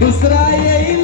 dos aí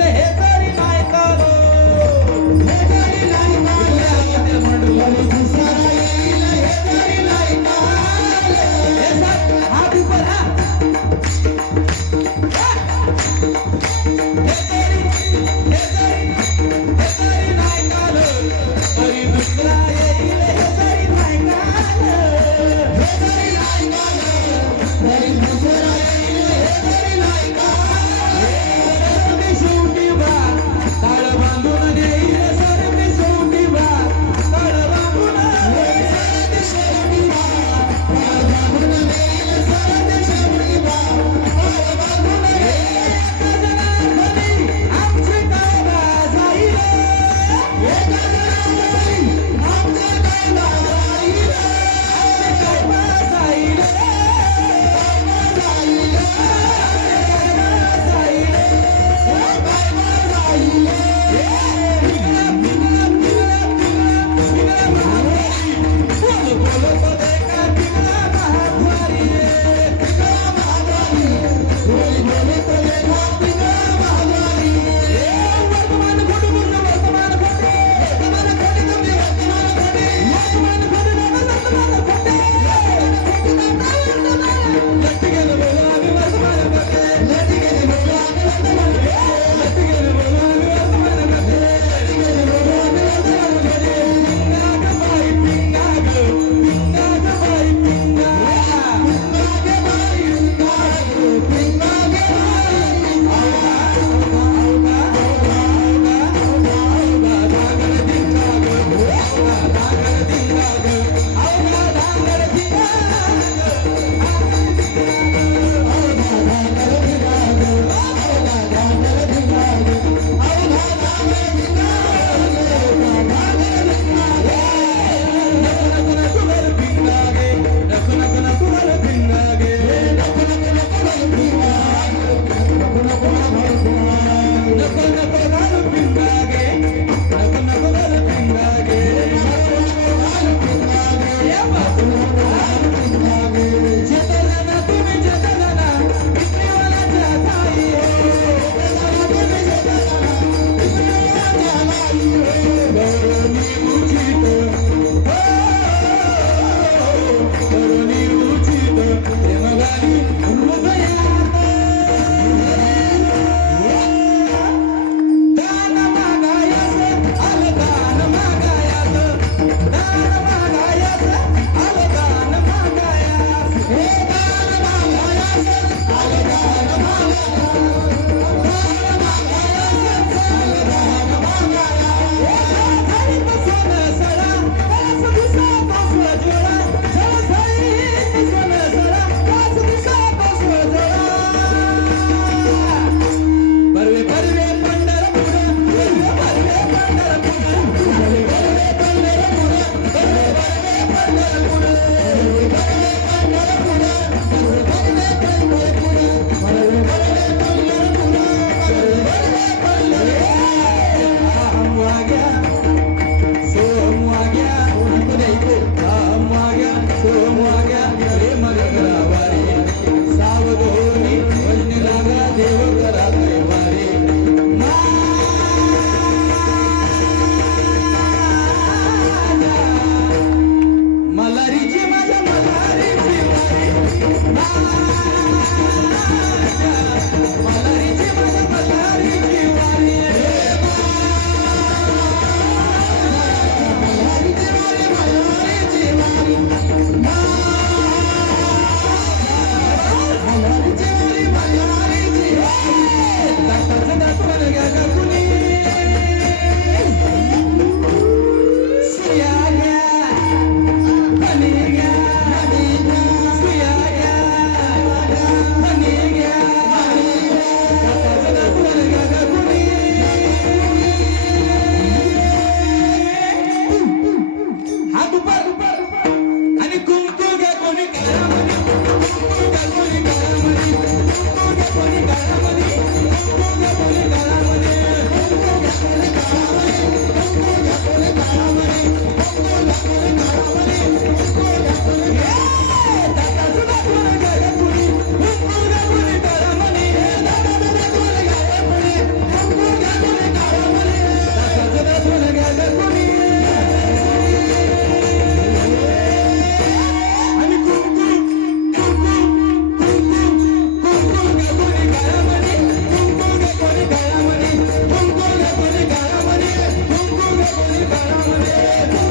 Amen.